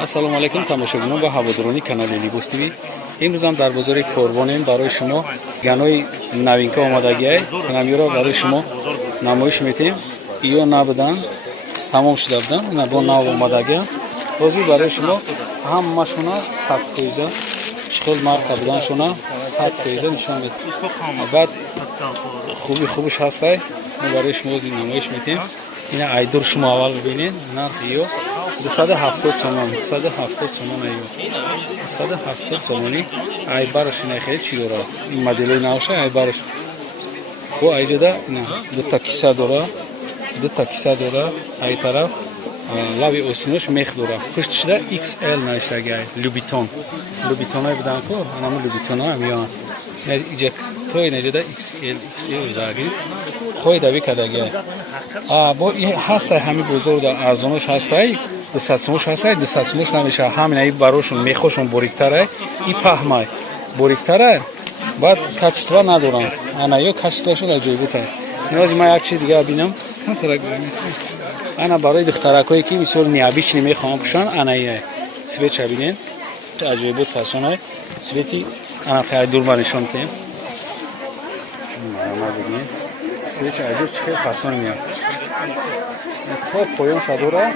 ассалому алайкум тамошобинон ва ҳаводорони канали Libos TV. имрӯз ҳам дар бозори Корбонем барои шумо ганои навинка омадагиай намиёро барои шумо намоиш метем. иё набудан тамом шуда будан набо нав омадагиам ҳозир барои шумо ҳамашуна 100 фоиза чиқил марка буданшуна 100 фоиза нишон метем. баъд хубиш ҳастай мо барои шумо намоиш метем. ина айдур шумо аввал бибинед нархи ё 270 сомон 270 сомон айё 270 сомони ай барош ина хеле чӣ дорад ин модели навша ай барош бо айҷада ина дута киса дора ай тараф лави осинош мех дора пуштишда XL навиштагиай любитонай будан ко анаму любитонай миён иҷа то ин айҷада XL заги хой дави кадагиай бо ҳастай ҳами бозорда арзонош ҳастай 200 сомош ҳастай 200 сомош намеша ҳаминаи барошун мехошун бориктарай и паҳмай бориктарай баъд качества надорам ана ё качествашон аҷоибутай ниёзи ман як чи дига бинам ана барои духтаракое ки мисол необичный мехоҳам пӯшан анаиай цветша бинед аҷоибут фасонай цвети анақай дурба нишон тем цветша аҷиб чихел фасон миёд то поён шадора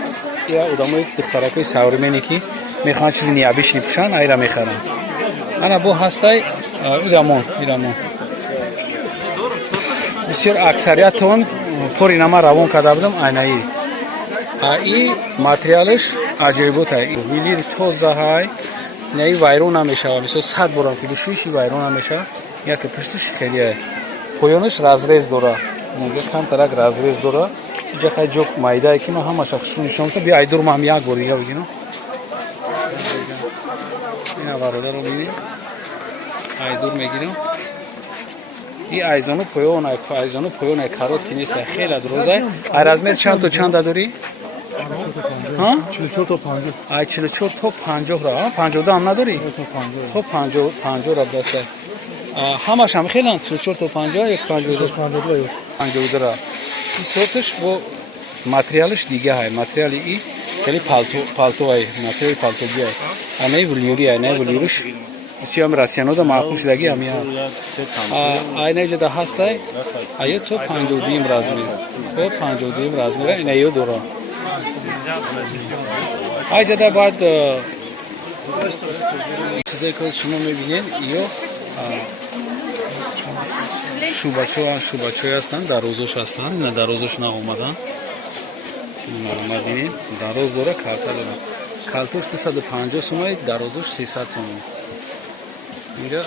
я одамои духтаракои савримене ки мехоҳанд чизи необичный пӯшан айра мехаранд ана бо ҳастай идамон бисёр аксариятон пори нама равон карда будам айнаи и материалаш аҷоиботай вилир тозаҳай наи вайрон намешава мисол 100 борам ки душиши вайрон намешава яке пуштиш хелиай поёнаш разрез дора камтарак разрез дора иҷақай ҷок майдае ки ман ҳамаша хушрӯ нишон кардам биё айдур ман як бор дига бигирам ина бародаро бинед айдур мегирам и айзону поёнай карот ки нестай хеле дурозай ай размер чанд то чанда дорӣ 44 то 50 ай 44 то 50 ра 50 ам надорӣ то 50 ра дастай ҳамаш ҳам хелан 44 то 50 як 50 ра и сорташ бо материалаш дигаҳай материали и хеле палтоай материали палтогиай анаи вулюри анаи вулюриш сиём расиянода маъқул шудаги ҳамия айнаҷада ҳастай ая то 52 размер то 52 размер ина ё дора айҷада баъд чизае ки шумо мебинед ё шӯбачои ҳастанд дарозош ҳастанд ина дарозош наомаданд бинед дароз дора калта дора калтош 250 сомон дарозош 300 сомон ира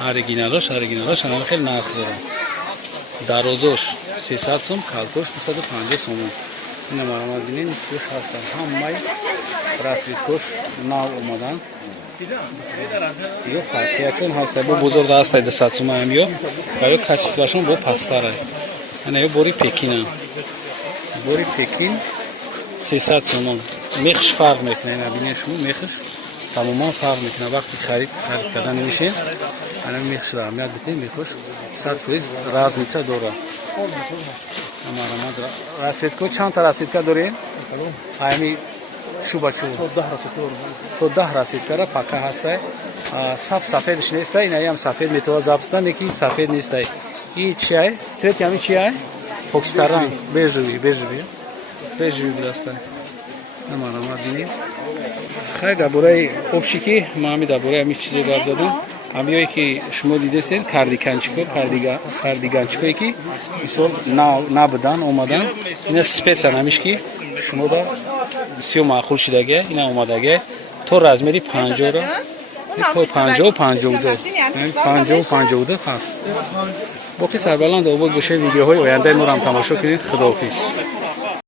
оригиналош ана хеле нарх дора дарозош 300 сом калтош 250 сомон ина марамад бинед кош ҳастанд ҳамаи расветкош нав омаданд ё фарқиячон ҳастай бо бозорда ҳастай 200 сомон ам ё ва ё качествашон бо пастарай ана ё бори пекин 300 сомон мехш фарқ мекунад ина бинед шумо мехш тамоман фарқ мекунад вақти харид карда намешед ана мехшро аҳамият бидед мехош 100% разница дора амарамад расветка чанд та расветка дорем ами шубачу то 10 расветкара пака ҳастай саф сафедш нестай инаи ҳам сафед метавонад запстан леки сафед нестай и чиай цвети ами чиай покистаран бежевӣ будастай намарамад бинед хай дар бораи обшики ман ҳами дар бораи ҳами чизе гап задам ҳамиёе ки шумо дидесед кардиганчикое ки мисол набудан омадан ина спесан ҳамиш ки шумода бисёр маъқул шудагия ина омадагия то размери 50 ра то 50 ҳаст боқи сарбаланд обод бошед видеоҳои ояндаи моро ҳам тамошо кунед. Худоҳофиз.